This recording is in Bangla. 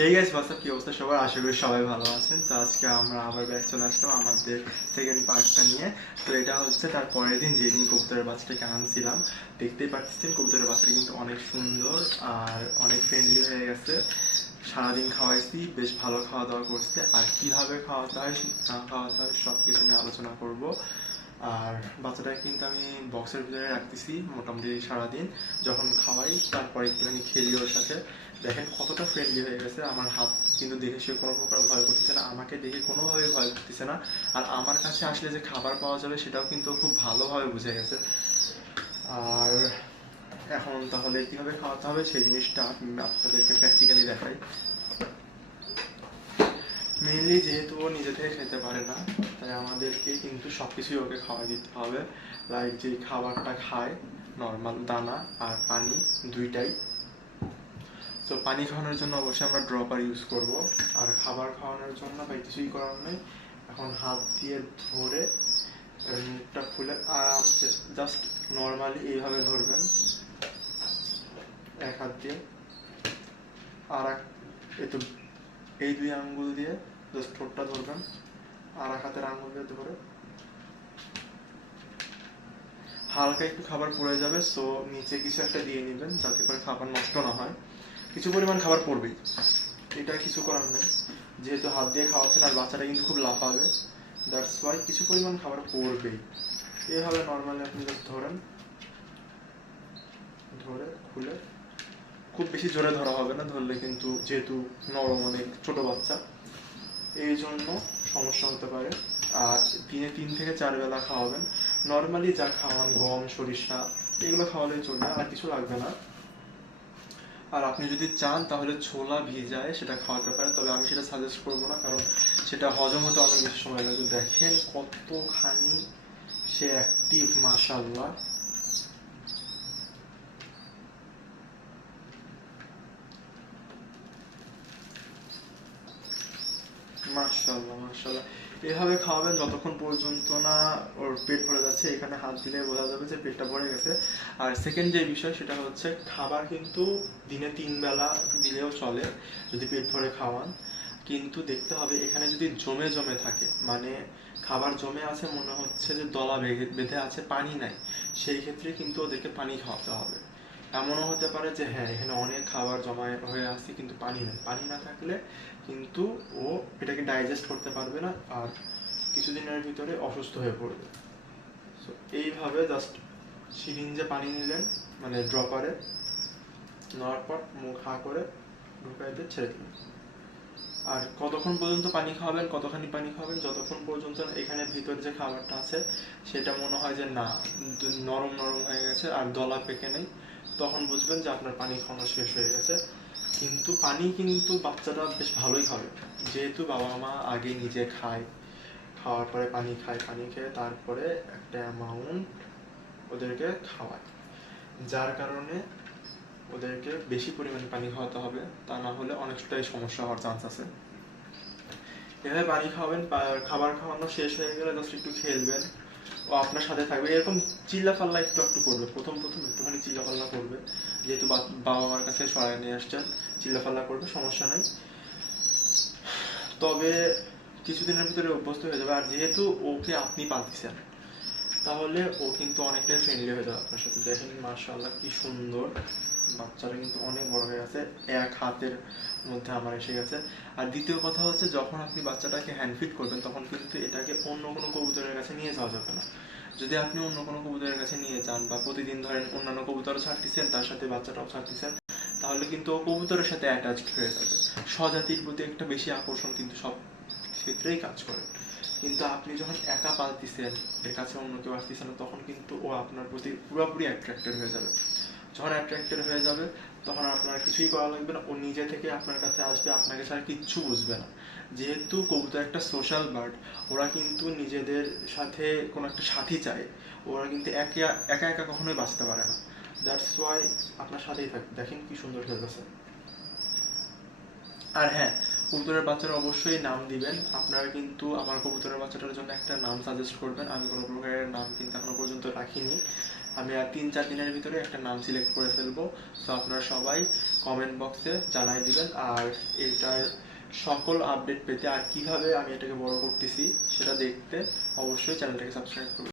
হেই গাইস, হোয়াটস আপ, কি অবস্থা সবার? আশা করি সবাই ভালো আছেন। তো আজকে আমরা আবার ব্যাক চলে আসলাম আমাদের সেকেন্ড পার্টটা নিয়ে। তো এটা হচ্ছে তার পরের দিন, যেদিন কবুতরের বাচ্চাটাকে আনছিলাম। দেখতেই পাচ্ছেন কবুতরের বাচ্চাটা কিন্তু অনেক সুন্দর আর অনেক ফ্রেন্ডলি হয়ে গেছে। সারাদিন খাওয়াইছি, বেশ ভালো খাওয়া দাওয়া করছে। আর কিভাবে খাওয়াতে হয় না খাওয়াতে হয় সব কিছু নিয়ে আলোচনা করব। আর বাচ্চাটাকে কিন্তু আমি বক্সের ভিতরে রাখতেছি মোটামুটি সারাদিন। যখন খাওয়াই তারপরে একটুখানি খেলি ওর সাথে। দেখেন কতটা ফ্রেন্ডলি হয়ে গেছে। আমার হাত কিন্তু দেখে সে কোনো প্রকার ভয় করতেছে না, আমাকে দেখে কোনোভাবে ভয় করতেছে না। আর আমার কাছে আসলে যে খাবার পাওয়া যাবে সেটাও কিন্তু খুব ভালোভাবে বুঝে গেছে। আর এখন তাহলে কীভাবে খাওয়াতে হবে সেই জিনিসটা আপনাদেরকে প্র্যাকটিক্যালি দেখাই। মেনলি যেহেতু ও নিজে থেকে খেতে পারে না, তাই আমাদেরকে কিন্তু সব কিছুই ওকে খাওয়াই দিতে হবে। লাইক যে খাবারটা খায়, নর্মাল দানা আর পানি দুইটাই। তো পানি খাওয়ানোর জন্য অবশ্যই আমরা ড্রপার ইউজ করব। আর খাবার খাওয়ানোর জন্য ভাই কিছুই করার নেই, এখন হাত দিয়ে ধরে মুখটা খুলে আরামসে জাস্ট নর্মালি এইভাবে ধরবেন এক হাত দিয়ে। আর এই দুই আঙ্গুল দিয়ে জাস্ট ঠোঁটটা ধরবেন, আর এক হাতের আঙ্গুল দিয়ে ধরে হালকা একটু খাবার পড়ে যাবে, সো নিচে কিছু একটা দিয়ে নেবেন যাতে করে খাবার নষ্ট না হয়। কিছু পরিমাণ খাবার পড়বেই, এটা কিছু করার নেই। যেহেতু হাত দিয়ে খাওয়াচ্ছেন আর বাচ্চাটা কিন্তু খুব লাফাবে, দ্যাটস ওয়াই কিছু পরিমাণ খাবার পড়বেই। এভাবে নর্মালি আপনি জাস্ট ধরেন, ধরে খুলে খুব বেশি জোরে ধরা হবে না, ধরলে কিন্তু যেহেতু নরম অনেক ছোট বাচ্চা এই জন্য সমস্যা হতে পারে। আর দিনে 3 থেকে 4 বেলা খাওয়াবেন। নর্মালি যা খাওয়ান গম সরিষা এগুলো খাওয়ালেই চলবে, আর কিছু লাগবে না। আর আপনি যদি চান তাহলে ছোলা ভিজায় সেটা খাওয়াতে পারেন, তবে আমি সেটা সাজেস্ট করবো না, কারণ সেটা হজম হতে অনেক বেশি সময় লাগে। দেখেন কতখানি সে অ্যাক্টিভ, মাশাআল্লাহ। মাশাআল্লাহ মাশাআল্লাহ। এভাবে খাওয়াবেন যতক্ষণ পর্যন্ত না ওর পেট ভরে যাচ্ছে। এখানে হাত দিলে বোঝা যাবে যে পেটটা ভরে গেছে। আর সেকেন্ড যে বিষয় সেটা হচ্ছে খাবার কিন্তু দিনে 3 বেলা দিলেও চলে যদি পেট ভরে খাওয়ান। কিন্তু দেখতে হবে এখানে যদি জমে জমে থাকে, মানে খাবার জমে আছে মনে হচ্ছে যে দলা বেঁধে আছে, পানি নাই, সেই ক্ষেত্রে কিন্তু ওদেরকে পানি খাওয়াতে হবে। এমনও হতে পারে যে হ্যাঁ এখানে অনেক খাবার জমা হয়ে আছে কিন্তু পানি নেই, পানি না থাকলে কিন্তু ও এটাকে ডাইজেস্ট করতে পারবে না আর কিছুদিনের ভিতরে অসুস্থ হয়ে পড়বে। সো এইভাবে জাস্ট সিরিঞ্জে পানি নিলেন, মানে ড্রপারে নেওয়ার পর মুখ হা করে ঢুকাইতে ছেড়ে দিলেন। আর কতক্ষণ পর্যন্ত পানি খাওয়াবেন, কতখানি পানি খাওয়াবেন, যতক্ষণ পর্যন্ত এখানে ভিতরে যে খাবারটা আছে সেটা মনে হয় যে না নরম নরম হয়ে গেছে আর দলা পেকে নেই, তখন বুঝবেন যে আপনার পানি খাওয়ানো শেষ হয়ে গেছে। কিন্তু পানি কিন্তু বাচ্চাটা বেশ ভালোই খাবে, যেহেতু বাবা মা আগে নিজে খায়, খাওয়ার পরে পানি খায়, পানি খেয়ে তারপরে একটা অ্যামাউন্ট ওদেরকে খাওয়ায়, যার কারণে ওদেরকে বেশি পরিমাণে পানি খাওয়াতে হবে, তা না হলে অনেকটাই সমস্যা হওয়ার চান্স আছে। এভাবে পানি খাওয়াবেন, খাবার খাওয়ানো শেষ হয়ে গেলে জাস্ট একটু খেলবেন, ও আপনার সাথে থাকবে। এরকম চিল্লাফাল্লা একটু একটু করবে, প্রথম প্রথম একটুখানি চিল্লাফাল্লা করবে, যেহেতু বাবা মার কাছে সরাই নিয়ে আসছেন, চিল্লাফাল্লা করবে, সমস্যা নেই। তবে কিছুদিনের ভিতরে অভ্যস্ত হয়ে যাবে। আর যেহেতু ওকে আপনি পালতেছেন তাহলে ও কিন্তু অনেকটাই ফ্রেন্ডলি হয়ে যাবে আপনার সাথে। দেখেন মাশাআল্লাহ কি সুন্দর, বাচ্চারা কিন্তু অনেক বড় হয়ে গেছে, এক হাতের মধ্যে আমার এসে গেছে। আর দ্বিতীয় কথা হচ্ছে যখন আপনি বাচ্চাটাকে হ্যান্ড ফিট করবেন তখন কিন্তু এটাকে অন্য কোনো কবুতরের কাছে নিয়ে যাওয়া যাবে না। যদি আপনি অন্য কোনো কবুতরের কাছে নিয়ে যান বা প্রতিদিন ধরেন অন্যান্য কবুতরও ছাড়তেছেন তার সাথে বাচ্চাটাও ছাড়তেছেন, তাহলে কিন্তু ও কবুতরের সাথে অ্যাটাচড হয়ে যাবে। স্বজাতির প্রতি একটা বেশি আকর্ষণ কিন্তু সব ক্ষেত্রেই কাজ করে। কিন্তু আপনি যখন একা পালতেছেন, এর কাছে অন্য কেউ আসতেছে না, তখন কিন্তু ও আপনার প্রতি পুরোপুরি অ্যাট্রাক্টেড হয়ে যাবে। যখন অ্যাট্রাক্টেড হয়ে যাবে তখন আপনার কিছুই করা লাগবে না, ও নিজে থেকে আপনার কাছে আসবে, আপনাকে ছাড়া কিচ্ছু বুঝবে না। যেহেতু কবুতর একটা সোশ্যাল বার্ড, ওরা কিন্তু নিজেদের সাথে কোনো একটা সাথী চায়, ওরা কিন্তু একা একা একা কখনোই বাঁচতে পারে না। দ্যাটস ওয়াই আপনার সাথেই থাকবে। দেখেন কি সুন্দর খেলতেছে। আর হ্যাঁ, কবুতরের বাচ্চারা অবশ্যই নাম দিবেন। আপনারা কিন্তু আমার কবুতরের বাচ্চাটার জন্য একটা নাম সাজেস্ট করবেন, আমি কোনো প্রকারের নাম কিন্তু এখনো পর্যন্ত রাখিনি। আমি আর 3-4 দিনের ভিতরে একটা নাম সিলেক্ট করে ফেলবো। তো আপনারা সবাই কমেন্ট বক্সে জানাই দিবেন। আর এটার সকল আপডেট পেতে আর কিভাবে আমি এটাকে বড় করতেছি সেটা দেখতে অবশ্যই চ্যানেলটাকে সাবস্ক্রাইব করবেন।